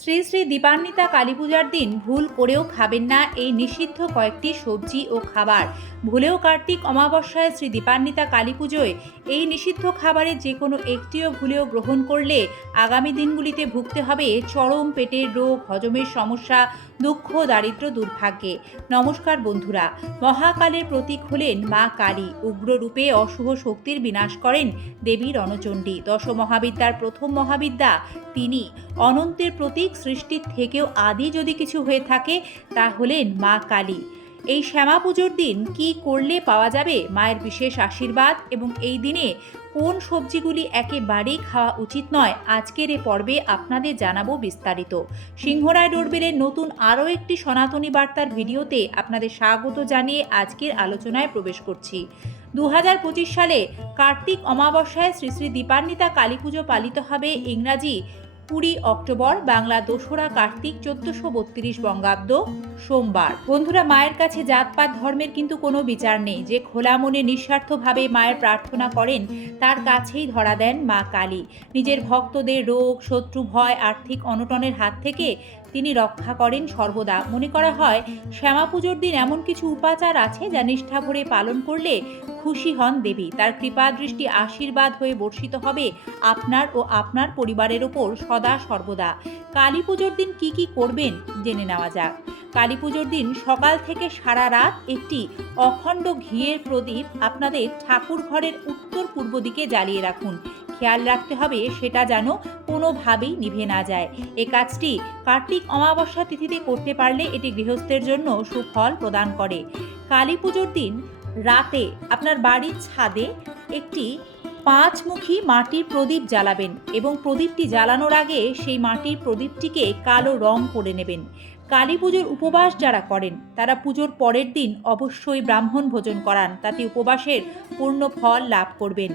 শ্রী শ্রী দীপান্বিতা কালী পূজার দিন ভুল করেও খাবেন না এই নিষিদ্ধ কয়েকটি সবজি ও খাবার। ভুলেও কার্তিক অমাবস্যায় শ্রী দীপান্বিতা কালী পুজোয় এই নিষিদ্ধ খাবারের যে কোনো একটিও ভুলেও গ্রহণ করলে আগামী দিনগুলিতে ভুগতে হবে চরম পেটের রোগ, হজমের সমস্যা, দুঃখ দারিদ্র দুর্ভাগ্যে। নমস্কার বন্ধুরা, মহাকালের প্রতীক হলেন মা কালী। উগ্ররূপে অশুভ শক্তির বিনাশ করেন দেবী রণচণ্ডী। দশ মহাবিদ্যার প্রথম মহাবিদ্যা তিনি। অনন্তের প্রতীক সৃষ্টির থেকেও আদি যদি কিছু হয়ে থাকে তা হলেন মা কালী। এই শ্যামা পুজোর দিন কি করলে পাওয়া যাবে? মায়ের বিশেষ আশীর্বাদ এবং এই দিনে কোন সবজিগুলি একেবারেই খাওয়া উচিত নয়, আজকের এ পর্বে আপনাদের জানাব বিস্তারিত। সিংহরায় ডোরবেলের নতুন আরও একটি সনাতনী বার্তার ভিডিওতে আপনাদের স্বাগত জানিয়ে আজকের আলোচনায় প্রবেশ করছি। দু হাজার পঁচিশ সালে কার্তিক অমাবস্যায় শ্রী শ্রী দীপান্বিতা কালী পুজো পালিত হবে ইংরাজি কুড়ি অক্টোবর বাংলা দোসরা কার্তিক চোদ্দশো বত্রিশ বঙ্গাব্দ। সোমবার। বন্ধুরা, মায়ের কাছে জাতপাত ধর্মের কিন্তু কোনো বিচার নেই। যে খোলা মনে নিঃস্বার্থভাবে মায়ের প্রার্থনা করেন, তার কাছেই ধরা দেন মা কালী। নিজের ভক্তদের রোগ, শত্রু ভয়, আর্থিক অনটনের হাত থেকে তিনি রক্ষা করেন সর্বদা। মনে করা হয় শ্যামা পুজোর দিন এমন কিছু উপাচার আছে যা নিষ্ঠা ভরে পালন করলে খুশি হন দেবী। তার কৃপা দৃষ্টি আশীর্বাদ হয়ে বর্ষিত হবে আপনার ও আপনার পরিবারের ওপর সদা সর্বদা। কালী পুজোর দিন কি কি করবেন, জেনে নেওয়া যাক। কালী পুজোর দিন সকাল থেকে সারা রাত একটি অখণ্ড ঘিয়ের প্রদীপ আপনাদের ঠাকুর ঘরের উত্তর পূর্ব দিকে জ্বালিয়ে রাখুন। খেয়াল রাখতে হবে সেটা যেন কোনোভাবেই নিভে না যায়। এ কাজটি কার্তিক অমাবস্যা তিথিতে করতে পারলে এটি গৃহস্থের জন্য সুফল প্রদান করে। কালী পুজোর দিন রাতে আপনার বাড়ির ছাদে একটি পাঁচমুখী মাটির প্রদীপ জ্বালাবেন এবং প্রদীপটি জ্বালানোর আগে সেই মাটির প্রদীপটিকে কালো রং করে নেবেন। কালী পুজোর উপবাস যারা করেন, তারা পুজোর পরের দিন অবশ্যই ব্রাহ্মণ ভোজন করান। তাতে উপবাসের পূর্ণ ফল লাভ করবেন।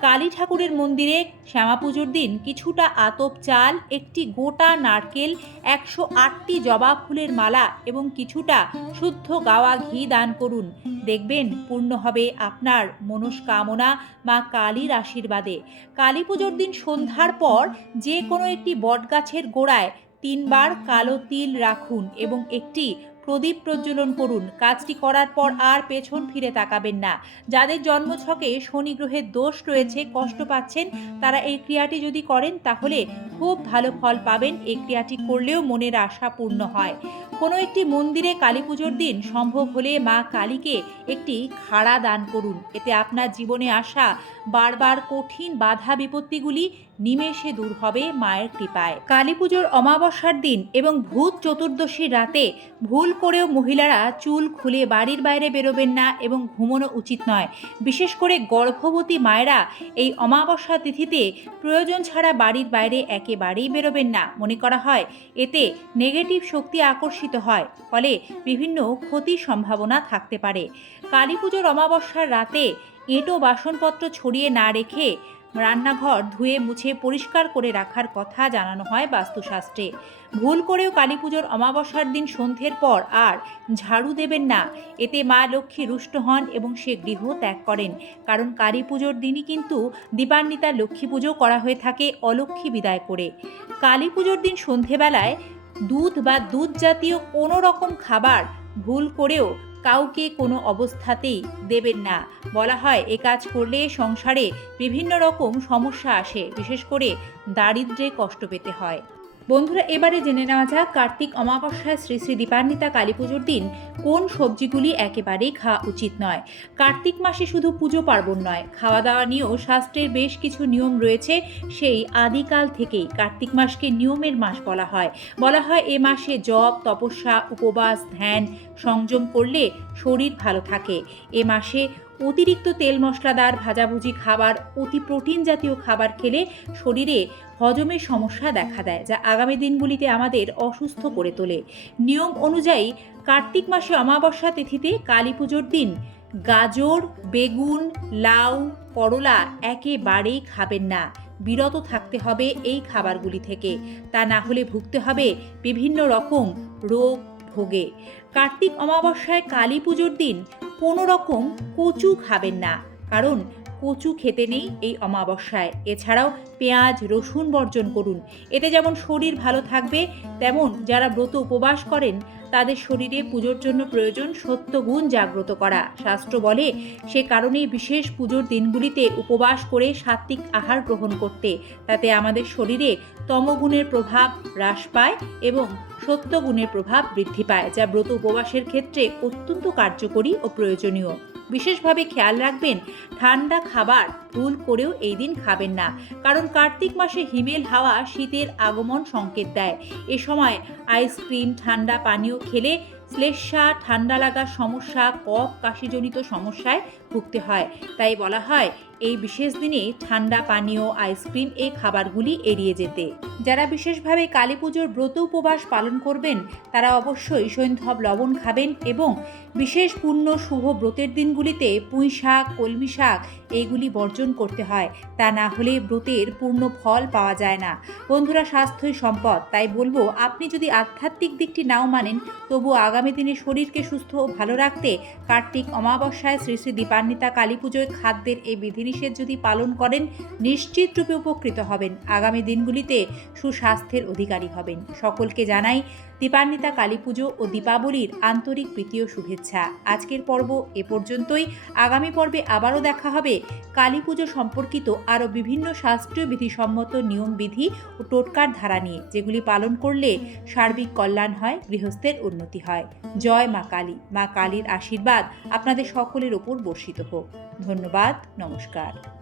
কালী ঠাকুরের মন্দিরে শ্যামা পুজোর দিন কিছুটা আতপ চাল, একটি গোটা নারকেল, একশো আটটি জবা ফুলের মালা এবং কিছুটা শুদ্ধ গাওয়া ঘি দান করুন। দেখবেন পূর্ণ হবে আপনার মনস্কামনা মা কালীর আশীর্বাদে। কালী পুজোর দিন সন্ধ্যার পর যে কোনো একটি বটগাছের গোড়ায় তিনবার কালো তিল রাখুন এবং একটি প্রদীপ প্রজ্বলন করুন। কাজটি করার পর আর পেছন ফিরে তাকাবেন না। যাদের জন্মছকে শনি গ্রহের দোষ রয়েছে, কষ্ট পাচ্ছেন, তারা এই ক্রিয়াটি যদি করেন, তাহলে খুব ভালো ফল পাবেন। এই ক্রিয়াটি করলেও মনের আশা পূর্ণ হয়। কোনো একটি মন্দিরে কালী পুজোর দিন সম্ভব হলে মা কালীকে একটি খাড়া দান করুন। এতে আপনার জীবনে আসা বারবার কঠিন বাধা বিপত্তিগুলি নিমেষে দূর হবে মায়ের কৃপায়। কালী পুজোর অমাবস্যার দিন এবং ভূত চতুর্দশীর রাতে ভুল করেও মহিলারা চুল খুলে বাড়ির বাইরে বেরোবেন না এবং ঘুমোনো উচিত নয়। বিশেষ করে গর্ভবতী মায়েরা এই অমাবস্যা তিথিতে প্রয়োজন ছাড়া বাড়ির বাইরে একেবারেই বেরোবেন না। মনে করা হয়, এতে নেগেটিভ শক্তি আকর্ষিত হয়, ফলে বিভিন্ন ক্ষতির সম্ভাবনা থাকতে পারে। কালী পুজোর অমাবস্যার রাতে এঁটো বাসনপত্র ছড়িয়ে না রেখে রান্নাঘর ধুয়ে মুছে পরিষ্কার করে রাখার কথা জানানো হয় বাস্তুশাস্ত্রে। ভুল করেও কালী পুজোর অমাবস্যার দিন সন্ধ্যের পর আর ঝাড়ু দেবেন না। এতে মা লক্ষ্মী রুষ্ট হন এবং সে গৃহ ত্যাগ করেন। কারণ কালী পুজোর দিনই কিন্তু দীপান্বিতা লক্ষ্মী পুজো করা হয়ে থাকে অলক্ষ্মী বিদায় করে। কালী পুজোর দিন সন্ধেবেলায় দুধ বা দুধ জাতীয় কোনো রকম খাবার ভুল করেও কাউকে কোনো অবস্থাতেই দেবেন না। বলা হয়, এ কাজ করলে সংসারে বিভিন্ন রকম সমস্যা আসে, বিশেষ করে দারিদ্রে কষ্ট পেতে হয়। বন্ধুরা, এবারে জেনে নেওয়া যাক কার্তিক অমাবস্যায় শ্রী শ্রী দীপান্বিতা কালী পুজোর দিন কোন সবজিগুলি একেবারেই খাওয়া উচিত নয়। কার্তিক মাসে শুধু পুজো পার্বণ নয় খাওয়া দাওয়া নিয়েও শাস্ত্রের বেশ কিছু নিয়ম রয়েছে, সেই আদিকাল থেকেই কার্তিক মাসকে নিয়মের মাস বলা হয়। বলা হয়, এ মাসে জপ, তপস্যা, উপবাস, ধ্যান, সংযম করলে শরীর ভালো থাকে। এ মাসে অতিরিক্ত তেল মশলাদার, ভাজাভুজি খাবার, অতি প্রোটিন জাতীয় খাবার খেলে শরীরে হজমের সমস্যা দেখা দেয়, যা আগামী দিনগুলিতে আমাদের অসুস্থ করে তোলে। নিয়ম অনুযায়ী কার্তিক মাসে অমাবস্যা তিথিতে কালী পুজোর দিন গাজর, বেগুন, লাউ, করলা একেবারেই খাবেন না। বিরত থাকতে হবে এই খাবারগুলি থেকে। তা না হলে ভুগতে হবে বিভিন্ন রকম রোগ ভোগে। কার্তিক অমাবস্যায় কালী পুজোর দিন কোনো রকম কচু খাবেন না, কারণ কচু খেতে নেই এই অমাবস্যায়। এছাড়াও পেঁয়াজ, রসুন বর্জন করুন। এতে যেমন শরীর ভালো থাকবে, তেমন যারা ব্রত উপবাস করেন তাদের শরীরে পুজোর জন্য প্রয়োজন সত্যগুণ জাগ্রত করা। শাস্ত্র বলে, সে কারণেই বিশেষ পুজোর দিনগুলিতে উপবাস করে সাত্ত্বিক আহার গ্রহণ করতে। তাতে আমাদের শরীরে তমগুণের প্রভাব হ্রাস পায় এবং সত্যগুণের প্রভাব বৃদ্ধি পায়, যা ব্রত উপবাসের ক্ষেত্রে অত্যন্ত কার্যকরী ও প্রয়োজনীয়। বিশেষভাবে খেয়াল রাখবেন, ঠান্ডা খাবার ভুল করেও এই দিন খাবেন না। কারণ কার্তিক মাসে হিমেল হাওয়া শীতের আগমন সংকেত দেয়। এ সময় আইসক্রিম ঠান্ডা পানীয় খেলে শ্লেষ্মা ঠান্ডা লাগার সমস্যা, কফ, কাশিজনিত সমস্যায় ভুগতে হয়। তাই বলা হয়, এই বিশেষ দিনে ঠান্ডা পানীয়, আইসক্রিম এই খাবারগুলি এড়িয়ে যেতে। যারা বিশেষভাবে কালী পুজোর ব্রত উপবাস পালন করবেন, তারা অবশ্যই সৈন্ধব লবণ খাবেন এবং বিশেষ পূর্ণ শুভ ব্রতের দিনগুলিতে পুঁই শাক কলমি শাক এইগুলি বর্জন করতে হয়। তা না হলে ব্রতের পূর্ণ ফল পাওয়া যায় না। বন্ধুরা, স্বাস্থ্যই সম্পদ। তাই বলব, আপনি যদি আধ্যাত্মিক দিকটি নাও মানেন তবু আগামী দিনে শরীরকে সুস্থ ও ভালো রাখতে কার্তিক অমাবস্যায় শ্রী শ্রী দীপান্বিতা কালী পুজোয় খাদ্যের এই বিধিনিষেধ যদি পালন করেন, নিশ্চিত রূপে উপকৃত হবেন। আগামী দিনগুলিতে সুস্বাস্থ্যের অধিকারী হবেন। সকলকে জানাই দীপান্বিতা কালী পুজো ও দীপাবলির আন্তরিক প্রীতি ও শুভেচ্ছা। আজকের পর্ব এ পর্যন্তই। আগামী পর্বে আবারও দেখা হবে কালী পুজো সম্পর্কিত আরও বিভিন্ন শাস্ত্রীয় বিধিসম্মত নিয়ম বিধি ও টোটকার ধারা নিয়ে, যেগুলি পালন করলে সার্বিক কল্যাণ হয়, গৃহস্থের উন্নতি হয়। জয় মা কালী। মা কালীর আশীর্বাদ আপনাদের সকলের ওপর বর্ষিত হোক। ধন্যবাদ। নমস্কার।